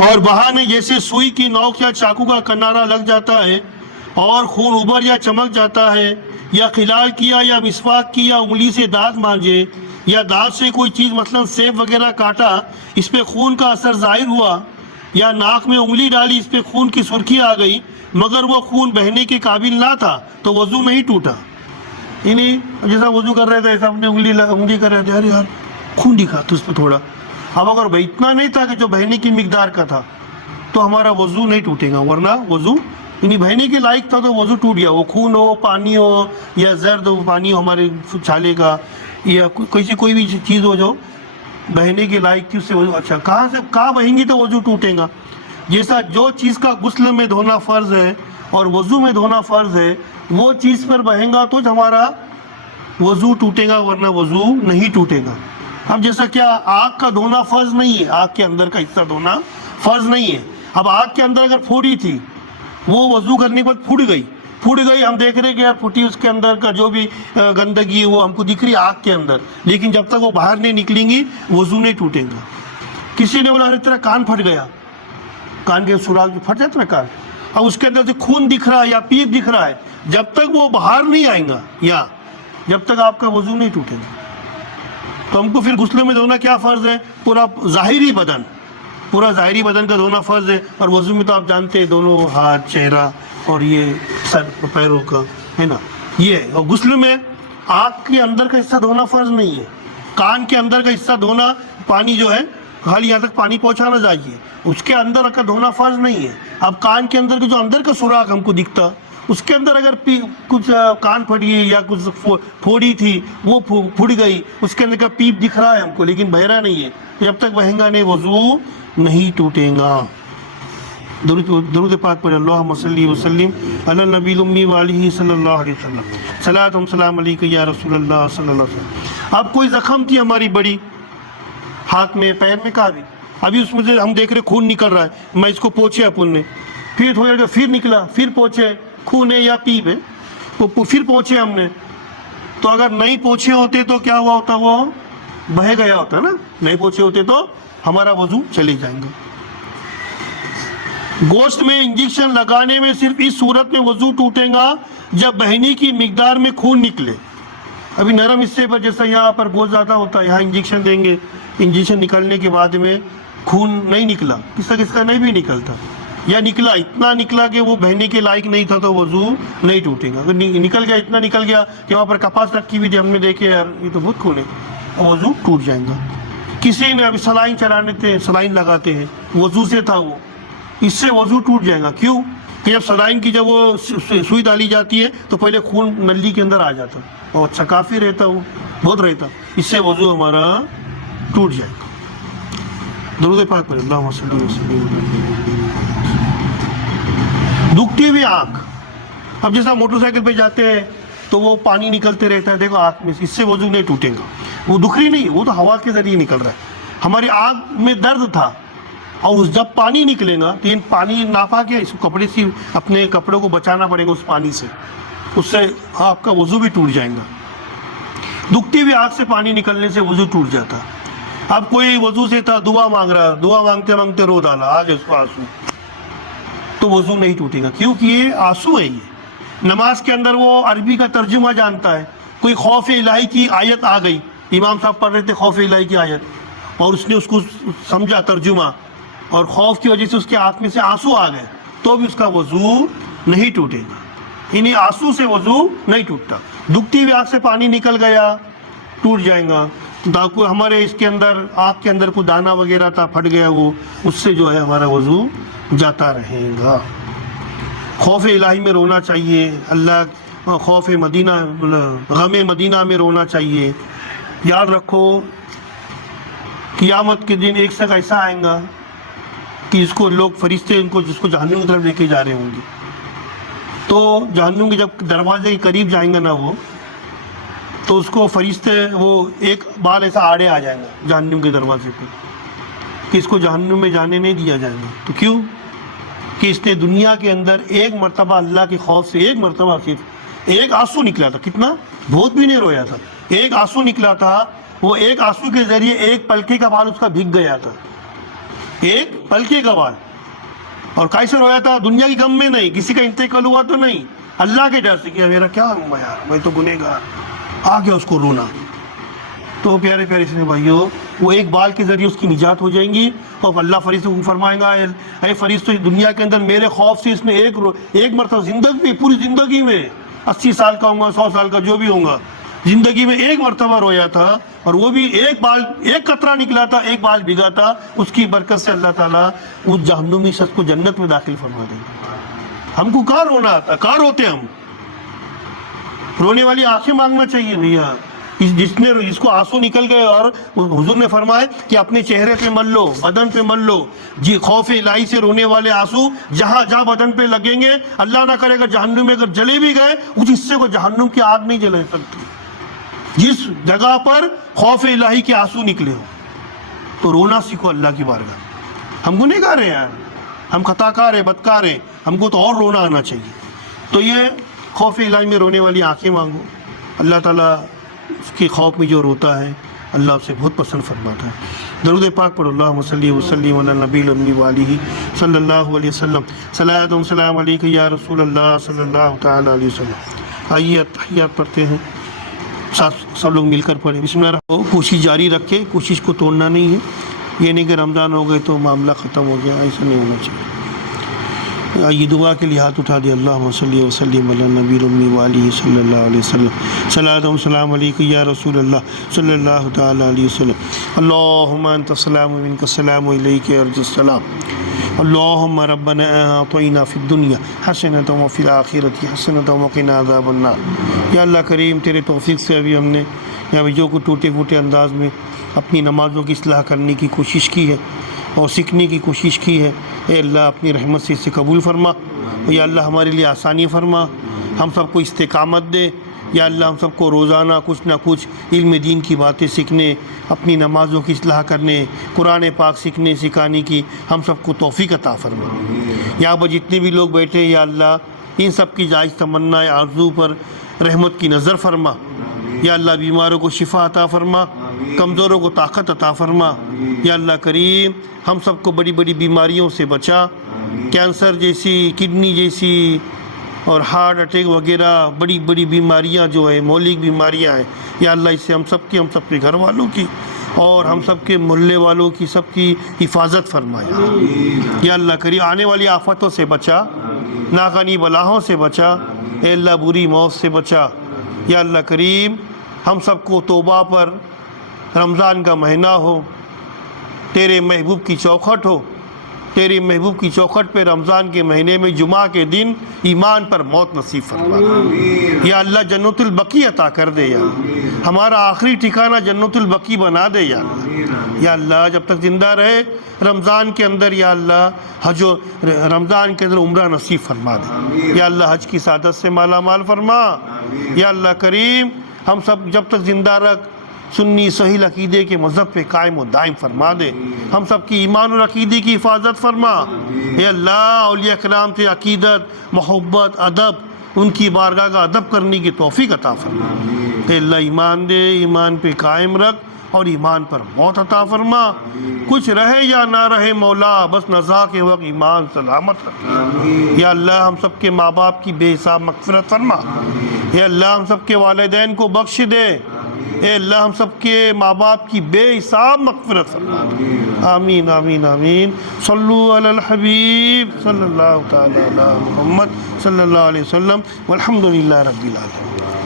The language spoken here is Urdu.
اور بہانے جیسے سوئی کی نوک یا چاقو کا کنارہ لگ جاتا ہے اور خون ابھر یا چمک جاتا ہے، یا خلال کیا یا مسواک کی یا انگلی سے دانت مانجے یا دانت سے کوئی چیز مثلا سیب وغیرہ کاٹا، اس پہ خون کا اثر ظاہر ہوا، یا ناک میں انگلی ڈالی اس پہ خون کی سرخی آ گئی مگر وہ خون بہنے کے قابل نہ تھا تو وضو نہیں ٹوٹا۔ یعنی جیسا وضو کر رہے تھے ایسا اپنے انگلی کر رہے تھے، ارے یار خون دکھا تو اس پہ تھوڑا، اب اگر اتنا نہیں تھا کہ جو بہنے کی مقدار کا تھا تو ہمارا وضو نہیں ٹوٹے گا، ورنہ وضو یعنی بہنے کے لائق تھا تو وضو ٹوٹ گیا، وہ خون ہو، پانی ہو، یا زرد پانی ہو ہمارے چھالے کا، یا کوئی بھی چیز ہو جو بہنے کے لائق تھی اس سے وضو، اچھا کہاں بہیں گی تو وضو ٹوٹے گا؟ جیسا جو چیز کا غسل میں دھونا فرض ہے اور وضو میں دھونا فرض ہے، وہ چیز پر بہیں گا تو ہمارا وضو ٹوٹے گا، ورنہ وضو نہیں ٹوٹے گا۔ اب جیسا کیا آگ کا دھونا فرض نہیں ہے، آگ کے اندر کا حصہ دھونا فرض نہیں ہے، اب آگ کے اندر اگر پھوڑی تھی وہ وضو کرنے کے بعد پھوڑ گئی، ہم دیکھ رہے کہ یار پھوٹی اس کے اندر کا جو بھی گندگی ہے وہ ہم کو دکھ رہی آگ کے اندر، لیکن جب تک وہ باہر نہیں نکلیں گی وضو نہیں ٹوٹے گا۔ کسی نے بولا ارے تیرا کان پھٹ گیا، کان کے سوراخ جو پھٹ جاتا نا کان، اب اس کے اندر سے خون دکھ رہا ہے یا پیپ دکھ رہا ہے، جب تک وہ باہر نہیں آئیں گا یا جب تک آپ کا وضو نہیں ٹوٹے گا۔ تو ہم کو پھر غسل میں دھونا کیا فرض ہے؟ پورا ظاہری بدن کا دھونا فرض ہے، اور وضو میں تو آپ جانتے ہیں دونوں ہاتھ، چہرہ اور یہ سر پیروں کا ہے نا، یہ ہے۔ اور غسل میں آنکھ کے اندر کا حصہ دھونا فرض نہیں ہے، کان کے اندر کا حصہ دھونا، پانی جو ہے خالی یہاں تک پانی پہنچانا چاہیے، اس کے اندر کا دھونا فرض نہیں ہے۔ اب کان کے اندر کے جو اندر کا سوراخ ہم کو دکھتا، اس کے اندر اگر کچھ کان پھٹی یا کچھ پھوڑی تھی وہ پھٹ گئی، اس کے اندر کا پیپ دکھ رہا ہے ہم کو لیکن بہہ رہا نہیں ہے، جب تک بہے گا نہیں وضو نہیں ٹوٹے گا۔ درود پاک پر اللہم صلی وسلم علی النبی الامی وآلہ صلی اللہ علیہ وسلم، صلاۃ و سلام علیک یا رسول اللہ صلی اللہ علیہ وسلم۔ اب کوئی زخم تھی ہماری بڑی، ہاتھ میں پیر میں کہا بھی، ابھی اس میں سے ہم دیکھ رہے خون نکل رہا ہے، میں اس کو پوچھے اپن نے، پھر تھوڑی دیر پھر نکلا، پھر پوچھے خون ہے یا پیپ ہے، وہ پھر پوچھے ہم نے، تو اگر نہیں پوچھے ہوتے تو کیا ہوا ہوتا؟ وہ بہہ گیا ہوتا نا، نہیں پوچھے ہوتے تو ہمارا وضو چلے جائیں گے۔ گوشت میں انجیکشن لگانے میں صرف اس صورت میں وضو ٹوٹے گا جب بہنے کی مقدار میں خون نکلے۔ ابھی نرم حصے پر جیسا یہاں پر گوشت زیادہ ہوتا ہے، یہاں انجیکشن دیں گے، انجیکشن نکلنے کے بعد میں خون نہیں نکلا، کس کا نہیں بھی نکلتا، یا نکلا اتنا نکلا کہ وہ بہنے کے لائق نہیں تھا تو وضو نہیں ٹوٹے گا۔ اگر نکل گیا اتنا نکل گیا کہ وہاں پر کپاس رکھی ہوئی تھی، ہم نے دیکھے یار یہ تو بہت خون ہے، وضو ٹوٹ جائے گا۔ کسی نے ابھی سلائن چلانے تھے، سلائن لگاتے ہیں، وضو سے تھا وہ، اس سے وضو ٹوٹ جائے گا۔ کیوں کہ جب سلائن کی جب وہ سوئی ڈالی جاتی ہے تو پہلے خون نلی کے اندر آ جاتا اور اچھا کافی رہتا، وہ بہت رہتا، اس سے وضو ہمارا ٹوٹ جائے گا۔ درود پاک پر اللہم صلی وسلم۔ دکھتی ہوئی آنکھ، اب جیسا موٹر سائیکل پہ جاتے ہیں تو وہ پانی نکلتے رہتا ہے، دیکھو آنکھ میں سے، اس سے وضو نہیں ٹوٹے گا، وہ دکھ رہی نہیں، وہ تو ہوا کے ذریعے نکل رہا ہے۔ ہماری آنکھ میں درد تھا اور جب پانی نکلے گا تو پانی ناپا کے اس کپڑے سے اپنے کپڑوں کو بچانا پڑے گا اس پانی سے، اس سے آپ کا وضو بھی ٹوٹ جائے گا۔ دکھتی ہوئی آنکھ سے پانی نکلنے سے وضو ٹوٹ جاتا۔ اب کوئی وضو سے تھا، دعا مانگ رہا، دعا مانگتے مانگتے رو ڈالا، آگے اس کو آنسو، تو وضو نہیں ٹوٹے گا، کیونکہ یہ آنسو ہے۔ یہ نماز کے اندر وہ عربی کا ترجمہ جانتا ہے، کوئی خوف الہی کی آیت آ گئی، امام صاحب پڑھ رہے تھے خوف الہی کی آیت اور اس نے اس کو سمجھا ترجمہ، اور خوف کی وجہ سے اس کے آنکھ میں سے آنسو آ گئے تو بھی اس کا وضو نہیں ٹوٹے گا۔ انہیں آنسو سے وضو نہیں ٹوٹتا۔ دکھتی ہوئی آنکھ سے پانی نکل گیا ٹوٹ جائے گا۔ ہمارے اس کے اندر آنکھ کے اندر کوئی دانہ وغیرہ تھا پھٹ گیا، وہ اس سے جو ہے ہمارا وضو جاتا رہے گا۔ خوف الہی میں رونا چاہیے، اللہ خوف مدینہ، غم مدینہ میں رونا چاہیے۔ یاد رکھو قیامت کے دن ایک شخص ایسا آئے گا کہ اس کو لوگ فرشتے ان کو جس کو جہنم کی طرف لے کے جا رہے ہوں گے، تو جہنم کے جب دروازے کے قریب جائیں گے نا وہ، تو اس کو فرشتے وہ ایک بال ایسا آڑے آ جائے گا جہنم کے دروازے پہ کہ اس کو جہنم میں جانے نہیں دیا جائے گا۔ تو کیوں کہ اس نے دنیا کے اندر ایک مرتبہ اللہ کے خوف سے ایک مرتبہ صرف ایک آنسو نکلا تھا، کتنا بہت بھی نہیں رویا تھا، ایک آنسو نکلا تھا، وہ ایک آنسو کے ذریعے ایک پلکے کا بال اس کا بھیگ گیا تھا، ایک پلکے کا بال. اور کیسے رویا تھا؟ دنیا کی غم میں نہیں, کسی کا انتقال ہوا تو نہیں, اللہ کے ڈر سے کیا میرا کیا ہوں یار, میں تو گنہگار, آ گیا اس کو رونا. تو پیارے پیارے اسلام بھائیوں, وہ ایک بال کے ذریعے اس کی نجات ہو جائیں گی. اور اللہ فرشتوں کو فرمائیں گا, اے فرشتوں, دنیا کے اندر میرے خوف سے اس نے ایک مرتبہ زندگی میں, پوری زندگی میں 80 سال کا ہوں گا, 100 سال کا جو بھی ہوں گا, زندگی میں ایک مرتبہ رویا تھا, اور وہ بھی ایک بال, ایک قطرہ نکلا تھا, ایک بال بھیگا تھا, اس کی برکت سے اللہ تعالیٰ اس جہنمی شخص کو جنت میں داخل فرما دیں گے. ہم کو کہاں رونا آتا, کہاں روتے ہم؟ رونے والی آنکھیں مانگنا چاہیے بھیا. جس کو آنسو نکل گئے, اور حضور نے فرمایا کہ اپنے چہرے پہ مل لو, بدن پہ مل لو, جی خوف الہی سے رونے والے آنسو جہاں جہاں بدن پہ لگیں گے, اللہ نہ کرے گا جہنم میں اگر جلے بھی گئے, اس حصے کو جہنم کی آگ نہیں جلا سکتی. جس جگہ پر خوف الہی کے آنسو نکلے ہو, تو رونا سیکھو اللہ کی بارگاہ. ہم گنہگار ہیں یار, ہم خطا کار ہیں, بدکار ہیں, ہم کو تو اور رونا آنا چاہیے. تو یہ خوف الہی میں رونے والی آنکھیں مانگو. اللہ تعالیٰ اس کے خوف میں جو روتا ہے, اللہ اسے بہت پسند فرماتا ہے. درود پاک پڑھو. اللہم صلی وسلم علی النبی الامی وآلہ صلی اللہ علیہ وسلم. صلاۃ و سلام علیک یا رسول اللہ صلی اللہ تعالیٰ علیہ وسلم. آئیے تحیات پڑھتے ہیں, سب لوگ مل کر پڑھیں. بسم اللہ الرحمن الرحیم. کوشش جاری رکھے, کوشش کو توڑنا نہیں ہے. یہ نہیں کہ رمضان ہو گئے تو معاملہ ختم ہو گیا, ایسا نہیں ہونا چاہیے. آئیے دعا کے لیے ہاتھ اٹھا دے. اللہم صلی وسلم علی النبی الامی وآلہ صلی اللہ علیہ وسلم. صلاۃ و سلام علیک یا رسول اللہ صلی اللہ تعالیٰ علیہ وسلم. اللہم انت السلام و منک السلام و الیک ارجع السلام. اللہم ربنا اعطینا فی الدنیا حسنۃ وفی الآخرۃ حسنۃ وقنا عذاب النار. یا اللہ کریم, تیرے توفیق سے ابھی ہم نے جو کو ٹوٹے پھوٹے انداز میں اپنی نمازوں کی اصلاح کرنے کی کوشش کی ہے اور سیکھنے کی کوشش کی ہے, اے اللہ اپنی رحمت سے اسے قبول فرما. یا اللہ ہمارے لیے آسانی فرما, ہم سب کو استقامت دے. یا اللہ ہم سب کو روزانہ کچھ نہ کچھ علم دین کی باتیں سیکھنے, اپنی نمازوں کی اصلاح کرنے, قرآن پاک سیکھنے سکھانے کی ہم سب کو توفیق عطا فرما. یہاں پر جتنے بھی لوگ بیٹھے, یا اللہ ان سب کی جائز تمنا آرزو پر رحمت کی نظر فرما. یا اللہ بیماروں کو شفا عطا فرما, کمزوروں کو طاقت عطا فرما. یا اللہ کریم ہم سب کو بڑی بڑی بیماریوں سے بچا, کینسر جیسی, کڈنی جیسی اور ہارٹ اٹیک وغیرہ بڑی بڑی بیماریاں جو ہے, مولک بیماریاں ہیں. یا اللہ اس سے ہم سب کے گھر والوں کی اور ہم سب کے محلے والوں کی سب کی حفاظت فرمایا. یا اللہ کریم آنے والی آفتوں سے بچا, ناگہانی بلاؤں سے بچا, اے اللہ بری موت سے بچا. یا اللہ کریم ہم سب کو توبہ پر رمضان کا مہینہ ہو, تیرے محبوب کی چوکھٹ ہو, تیری محبوب کی چوکھٹ پہ رمضان کے مہینے میں جمعہ کے دن ایمان پر موت نصیب فرما. یا اللہ جنت البقیع عطا کر دے. یا ہمارا آخری ٹھکانہ جنت البقیع بنا دے. یا اللہ, یا اللہ جب تک زندہ رہے رمضان کے اندر, یا اللہ حج و رمضان کے اندر عمرہ نصیب فرما دے. یا اللہ حج کی سعادت سے مالا مال فرما. یا اللہ کریم ہم سب جب تک زندہ رکھ سنی صحیح عقیدے کے مذہب پہ قائم و دائم فرما دے. ہم سب کی ایمان اور عقیدے کی حفاظت فرما. اے اللہ اولیاء کرام سے عقیدت, محبت, ادب, ان کی بارگاہ کا ادب کرنے کی توفیق عطا فرما. اے اللہ ایمان دے, ایمان پہ قائم رکھ اور ایمان پر موت عطا فرما. کچھ رہے یا نہ رہے مولا, بس نزا کے وقت ایمان سلامت رکھ. یا اللہ ہم سب کے ماں باپ کی بے حساب مغفرت فرما. اے اللہ ہم سب کے والدین کو بخش دے. اے اللہ ہم سب کے ماں باپ کی بے حساب مغفرت فرما. آمین آمین آمین. صلو علی الحبیب صلی اللہ تعالی علی محمد صلی اللہ علیہ وسلم والحمد للہ رب العالمین.